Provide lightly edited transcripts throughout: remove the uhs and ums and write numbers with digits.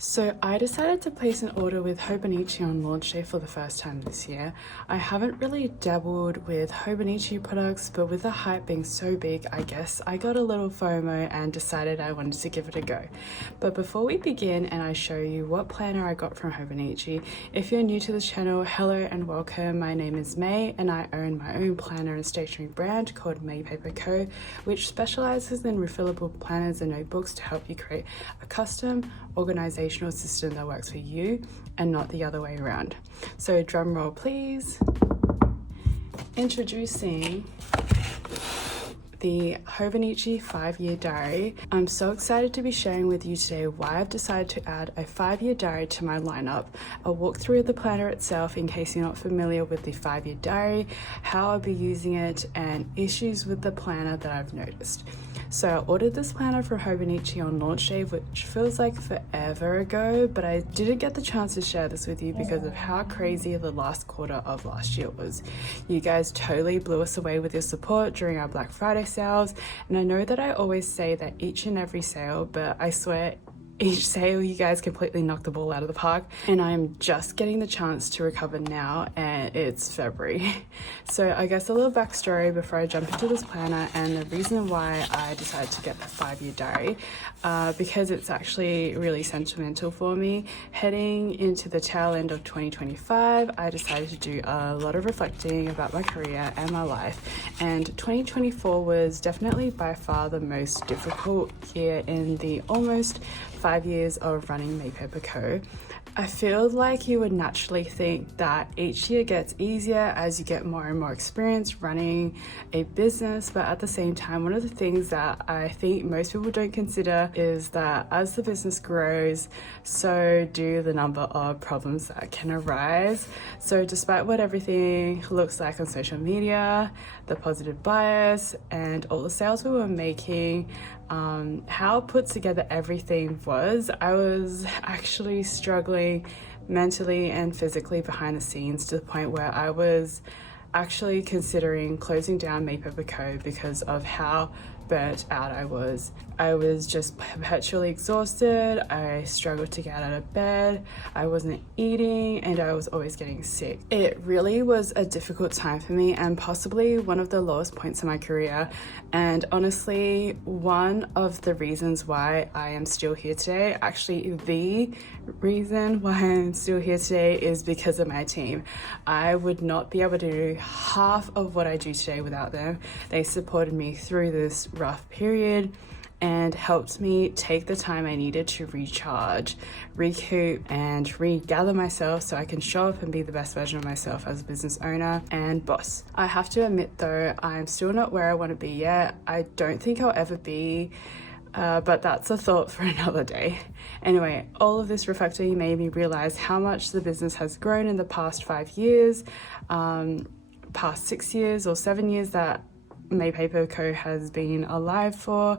So I decided to place an order with Hobonichi on launch day for the first time this year. I haven't really dabbled with Hobonichi products, but with the hype being so big, I guess I got a little FOMO and decided I wanted to give it a go. But before we begin and I show you what planner I got from Hobonichi, if you're new to this channel, hello and welcome. My name is May and I own my own planner and stationery brand called May Paper Co, which specializes in refillable planners and notebooks to help you create a custom organizational system that works for you and not the other way around. So drum roll please. Introducing the Hobonichi 5-year diary. I'm so excited to be sharing with you today why I've decided to add a 5-year diary to my lineup, a walkthrough of the planner itself in case you're not familiar with the 5-year diary, how I'll be using it, and issues with the planner that I've noticed. So I ordered this planner from Hobonichi on launch day, which feels like forever ago, but I didn't get the chance to share this with you because of how crazy the last quarter of last year was. You guys totally blew us away with your support during our Black Friday sales, and I know that I always say that each and every sale, but I swear each sale you guys completely knocked the ball out of the park, and I'm just getting the chance to recover now, and it's February. So I guess a little backstory before I jump into this planner and the reason why I decided to get the 5-year diary, because it's actually really sentimental for me. Heading into the tail end of 2025, I decided to do a lot of reflecting about my career and my life, and 2024 was definitely by far the most difficult year in the almost 5 years of running May Paper Co. I feel like you would naturally think that each year gets easier as you get more and more experience running a business, but at the same time, one of the things that I think most people don't consider is that as the business grows, so do the number of problems that can arise. So despite what everything looks like on social media, the positive bias, and all the sales we were making, how put together everything was, I was actually struggling mentally and physically behind the scenes to the point where I was actually considering closing down May Paper Co because of how burnt out I was. I was just perpetually exhausted. I struggled to get out of bed. I wasn't eating and I was always getting sick. It really was a difficult time for me and possibly one of the lowest points in my career. And honestly, one of the reasons why I am still here today, actually the reason why I'm still here today, is because of my team. I would not be able to do half of what I do today without them. They supported me through this rough period and helped me take the time I needed to recharge, recoup, and regather myself so I can show up and be the best version of myself as a business owner and boss. I have to admit though, I'm still not where I want to be yet. I don't think I'll ever be, but that's a thought for another day. Anyway, all of this reflecting made me realize how much the business has grown in the past 5 years, past 6 years or 7 years that May Paper Co has been alive for.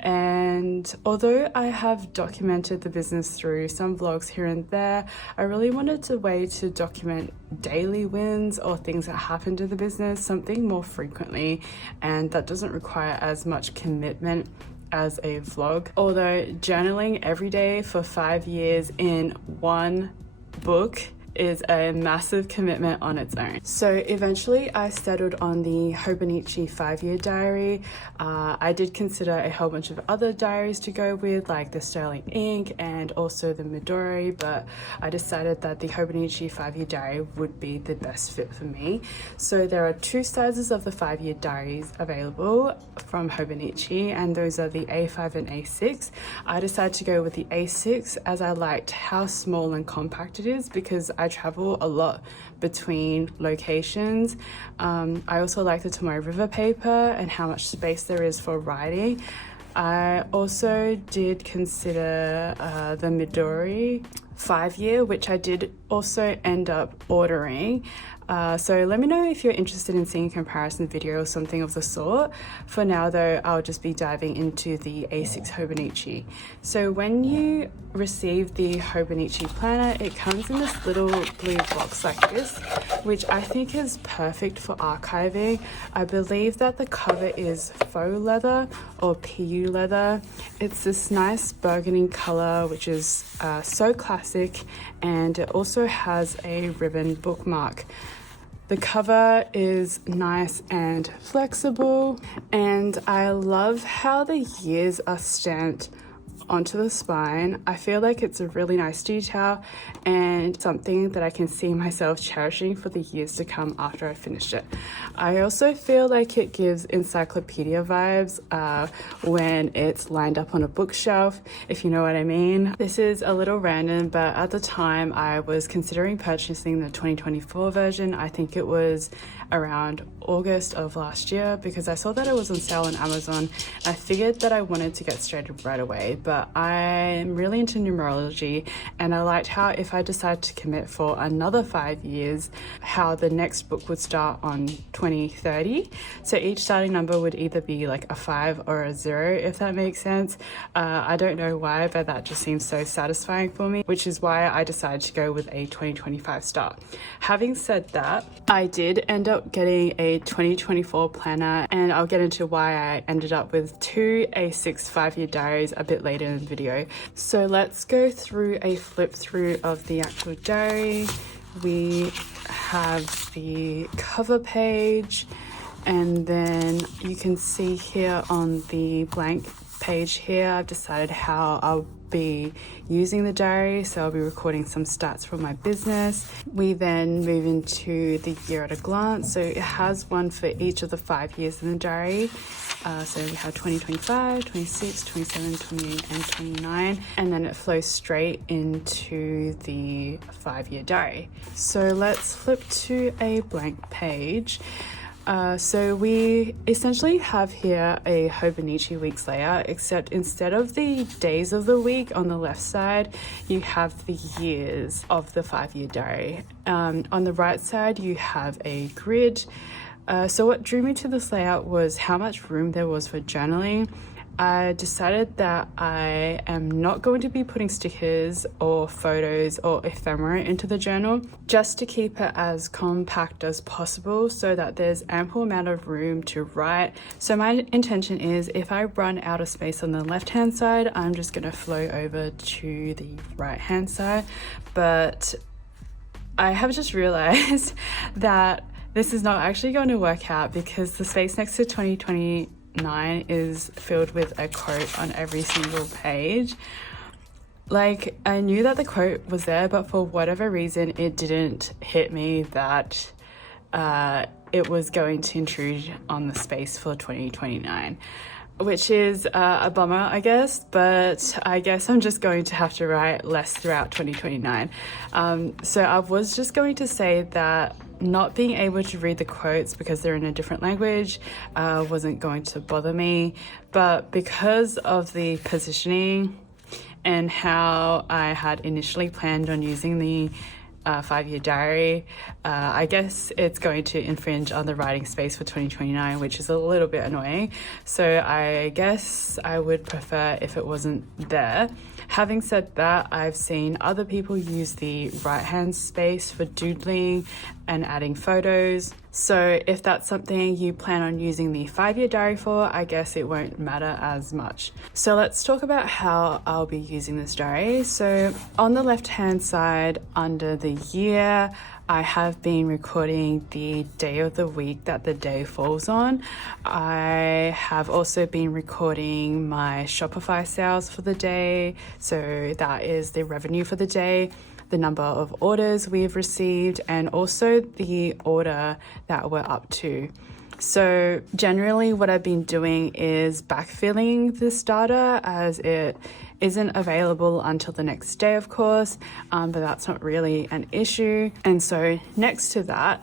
And although I have documented the business through some vlogs here and there, I really wanted a way to document daily wins or things that happen to the business, something more frequently, and that doesn't require as much commitment as a vlog. Although journaling every day for 5 years in one book is a massive commitment on its own. So eventually I settled on the Hobonichi 5-year diary. I did consider a whole bunch of other diaries to go with, like the Sterling Ink and also the Midori, but I decided that the Hobonichi 5-year diary would be the best fit for me. So there are 2 sizes of the 5-year diaries available from Hobonichi, and those are the A5 and A6. I decided to go with the A6 as I liked how small and compact it is because I travel a lot between locations. I also like the Tomoe River paper and how much space there is for writing. I also did consider the Midori 5-year, which I did also end up ordering. So let me know if you're interested in seeing a comparison video or something of the sort. For now though, I'll just be diving into the A6 Hobonichi. So when you receive the Hobonichi planner, it comes in this little blue box like this, which I think is perfect for archiving. I believe that the cover is faux leather or PU leather. It's this nice burgundy color, which is so classic, and it also has a ribbon bookmark. The cover is nice and flexible, and I love how the years are stamped onto the spine. I feel like it's a really nice detail and something that I can see myself cherishing for the years to come after I finish it. I also feel like it gives encyclopedia vibes when it's lined up on a bookshelf, if you know what I mean. This is a little random, but at the time I was considering purchasing the 2024 version. I think it was around August of last year, because I saw that it was on sale on Amazon. I figured that I wanted to get started right away, but I'm really into numerology, and I liked how if I decided to commit for another 5 years, how the next book would start on 2030. So each starting number would either be like a 5 or a 0, if that makes sense. I don't know why, but that just seems so satisfying for me, which is why I decided to go with a 2025 start. Having said that, I did end up getting a 2024 planner, and I'll get into why I ended up with 2 A6 5-year diaries a bit later in the video. So let's go through a flip through of the actual diary. We have the cover page, and then you can see here on the blank page here, I've decided how I'll be using the diary. So I'll be recording some stats from my business. We then move into the year at a glance. So it has one for each of the 5 years in the diary. So we have 2025, 26, 27, 28, and 29. And then it flows straight into the 5-year diary. So let's flip to a blank page. So we essentially have here a Hobonichi week's layout, except instead of the days of the week on the left side, you have the years of the 5-year diary. On the right side, you have a grid. So what drew me to this layout was how much room there was for journaling. I decided that I am not going to be putting stickers or photos or ephemera into the journal, just to keep it as compact as possible so that there's ample amount of room to write. So my intention is, if I run out of space on the left hand side, I'm just going to flow over to the right hand side. But I have just realized that this is not actually going to work out, because the space next to 2029 is filled with a quote on every single page. Like, I knew that the quote was there, but for whatever reason it didn't hit me that it was going to intrude on the space for 2029, which is a bummer, I guess, but I guess I'm just going to have to write less throughout 2029. So I was just going to say that not being able to read the quotes because they're in a different language wasn't going to bother me, but because of the positioning and how I had initially planned on using the 5-year diary, I guess it's going to infringe on the writing space for 2029, which is a little bit annoying. So I guess I would prefer if it wasn't there. Having said that, I've seen other people use the right hand space for doodling and adding photos. So if that's something you plan on using the 5-year diary for, I guess it won't matter as much. So let's talk about how I'll be using this diary. So on the left hand side under the year, I have been recording the day of the week that the day falls on. I have also been recording my Shopify sales for the day. So that is the revenue for the day, the number of orders we've received, and also the order that we're up to. So generally what I've been doing is backfilling this data, as it isn't available until the next day, of course, but that's not really an issue. And so next to that,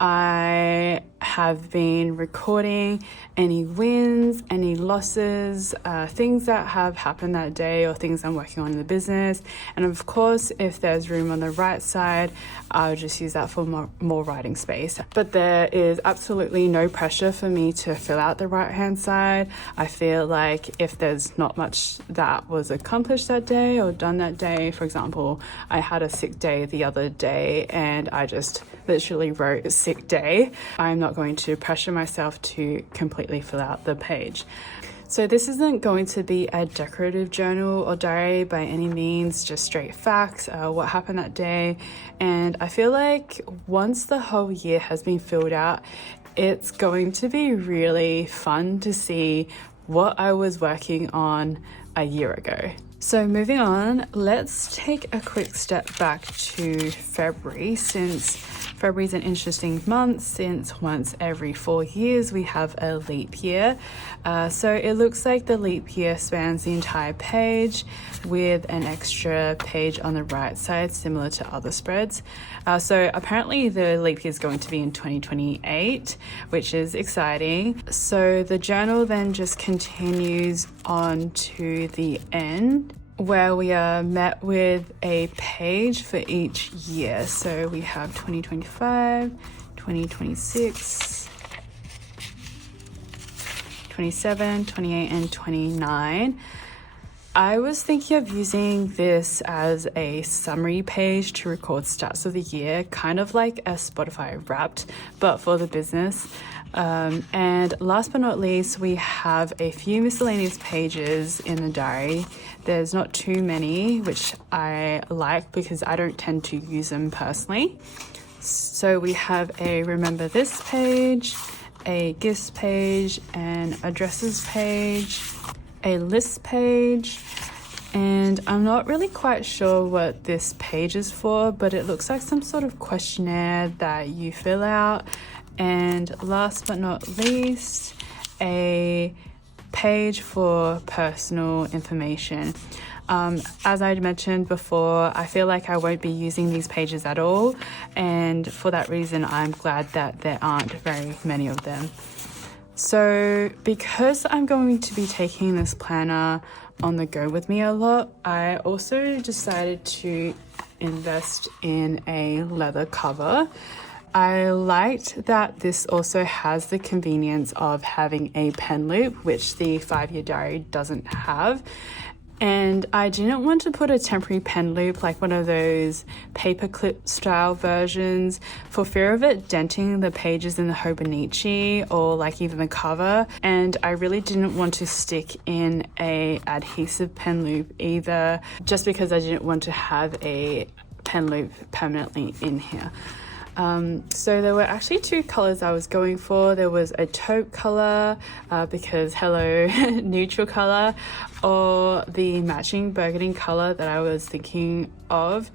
I have been recording any wins, any losses, things that have happened that day or things I'm working on in the business. And of course, if there's room on the right side, I'll just use that for more writing space. But there is absolutely no pressure for me to fill out the right hand side. I feel like if there's not much that was accomplished that day or done that day, for example, I had a sick day the other day and I just literally wrote a sick day, I'm not going to pressure myself to completely fill out the page. So this isn't going to be a decorative journal or diary by any means, just straight facts, what happened that day. And I feel like once the whole year has been filled out, it's going to be really fun to see what I was working on a year ago. So moving on, let's take a quick step back to February, since February is an interesting month, since once every 4 years we have a leap year. So it looks like the leap year spans the entire page with an extra page on the right side, similar to other spreads. So apparently the leap year is going to be in 2028, which is exciting. So the journal then just continues on to the end, where we are met with a page for each year. So we have 2025, 2026, 27, 28, and 29. I was thinking of using this as a summary page to record stats of the year, kind of like a Spotify Wrapped, but for the business. And last but not least, we have a few miscellaneous pages in the diary. There's not too many, which I like because I don't tend to use them personally. So we have a remember this page, a gifts page, an addresses page, a list page, and I'm not really quite sure what this page is for, but it looks like some sort of questionnaire that you fill out. And last but not least, a page for personal information. As I mentioned before, I feel like I won't be using these pages at all, and for that reason I'm glad that there aren't very many of them. So because I'm going to be taking this planner on the go with me a lot, I also decided to invest in a leather cover. I liked that this also has the convenience of having a pen loop, which the 5-year diary doesn't have. And I didn't want to put a temporary pen loop like one of those paperclip style versions for fear of it denting the pages in the Hobonichi or like even the cover. And I really didn't want to stick in a adhesive pen loop either, just because I didn't want to have a pen loop permanently in here. So there were actually two colors I was going for. There was a taupe color, because hello, neutral color, or the matching burgundy color that I was thinking of.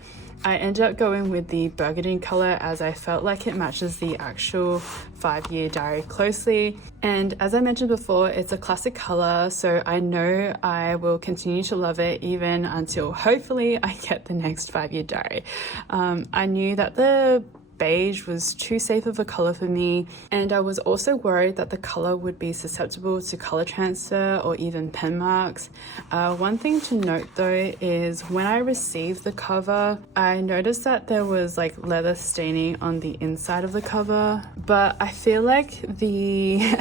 I ended up going with the burgundy color as I felt like it matches the actual 5-year diary closely. And as I mentioned before, it's a classic color, so I know I will continue to love it even until hopefully I get the next 5-year diary. I knew that the beige was too safe of a color for me, and I was also worried that the color would be susceptible to color transfer or even pen marks. One thing to note though is when I received the cover, I noticed that there was like leather staining on the inside of the cover, but I feel like the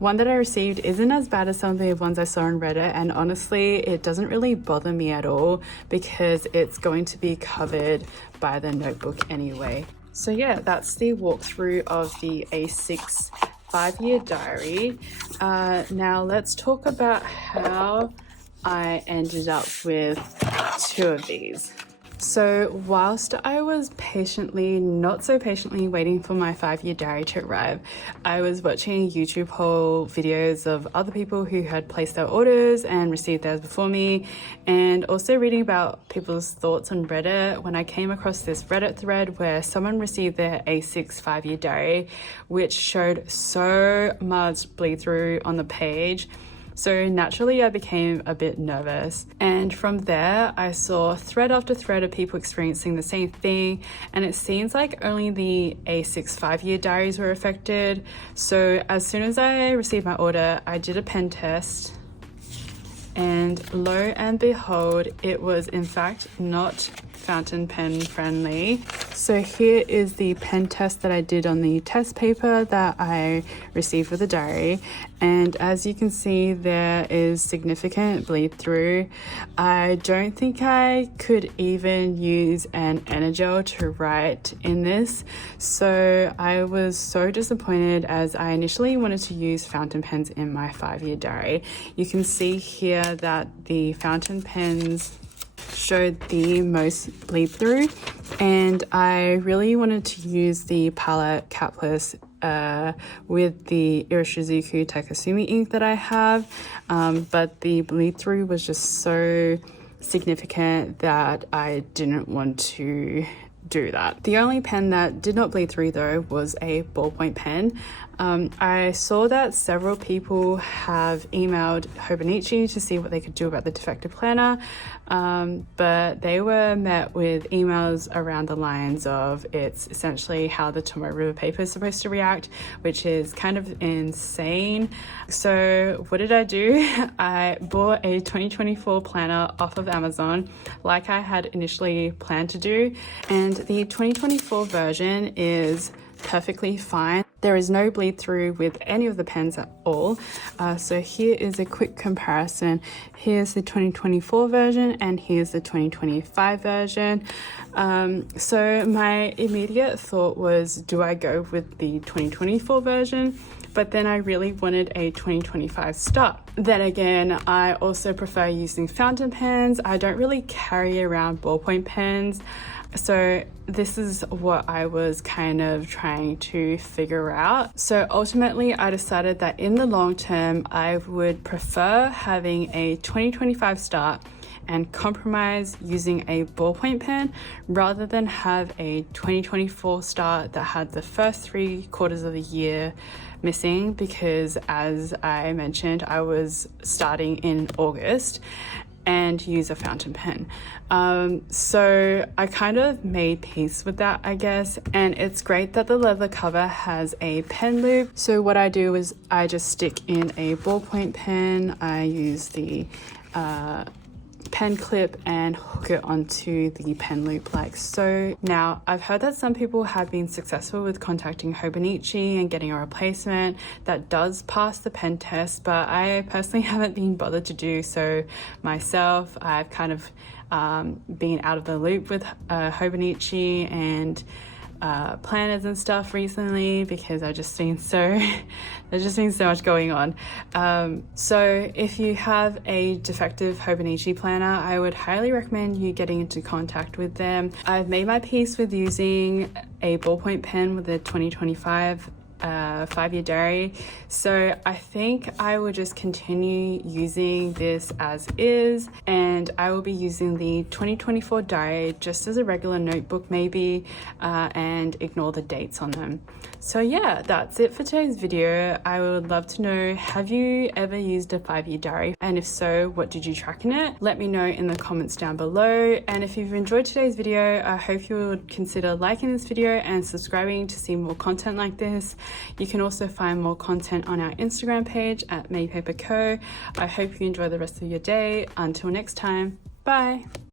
one that I received isn't as bad as some of the ones I saw on Reddit, and honestly it doesn't really bother me at all because it's going to be covered by the notebook anyway. So yeah, that's the walkthrough of the A6 5-year diary. Now let's talk about how I ended up with 2 of these. So whilst I was not so patiently waiting for my 5-year diary to arrive, I was watching YouTube haul videos of other people who had placed their orders and received theirs before me, and also reading about people's thoughts on Reddit when I came across this Reddit thread where someone received their A6 5-year diary, which showed so much bleed through on the page. So naturally I became a bit nervous, and from there I saw thread after thread of people experiencing the same thing, and it seems like only the A6 5-year diaries were affected. So as soon as I received my order, I did a pen test, and lo and behold, it was in fact not fountain pen friendly. So here is the pen test that I did on the test paper that I received with the diary, and as you can see, there is significant bleed through. I don't think I could even use an Energel to write in this, so I was so disappointed as I initially wanted to use fountain pens in my 5-year diary. You can see here that the fountain pens showed the most bleed through, and I really wanted to use the palette capless with the Iroshizuku Takasumi ink that I have, but the bleed through was just so significant that I didn't want to do that. The only pen that did not bleed through though was a ballpoint pen. I saw that several people have emailed Hobonichi to see what they could do about the defective planner, but they were met with emails around the lines of it's essentially how the Tomoe River paper is supposed to react, which is kind of insane. So what did I do? I bought a 2024 planner off of Amazon like I had initially planned to do, and the 2024 version is perfectly fine. There is no bleed through with any of the pens at all. So here is a quick comparison. Here's the 2024 version and here's the 2025 version. So my immediate thought was, do I go with the 2024 version? But then I really wanted a 2025 start. Then again, I also prefer using fountain pens. I don't really carry around ballpoint pens. So this is what I was kind of trying to figure out. So ultimately I decided that in the long term, I would prefer having a 2025 start and compromise using a ballpoint pen rather than have a 2024 start that had the first 3 quarters of the year missing, because as I mentioned, I was starting in August and use a fountain pen. So I kind of made peace with that, I guess, and it's great that the leather cover has a pen loop. So what I do is I just stick in a ballpoint pen, I use the pen clip and hook it onto the pen loop like so. Now, I've heard that some people have been successful with contacting Hobonichi and getting a replacement that does pass the pen test, but I personally haven't been bothered to do so myself. I've kind of been out of the loop with Hobonichi and planners and stuff recently because there's just been so much going on. So if you have a defective Hobonichi planner, I would highly recommend you getting into contact with them. I've made my peace with using a ballpoint pen with a 2025 5-year diary, so I think I will just continue using this as is, and I will be using the 2024 diary just as a regular notebook maybe, and ignore the dates on them. So yeah, that's it for today's video. I would love to know, have you ever used a 5-year diary, and if so, what did you track in it? Let me know in the comments down below, and if you've enjoyed today's video, I hope you would consider liking this video and subscribing to see more content like this. You can also find more content on our Instagram page at Made Paper Co. I hope you enjoy the rest of your day. Until next time, bye.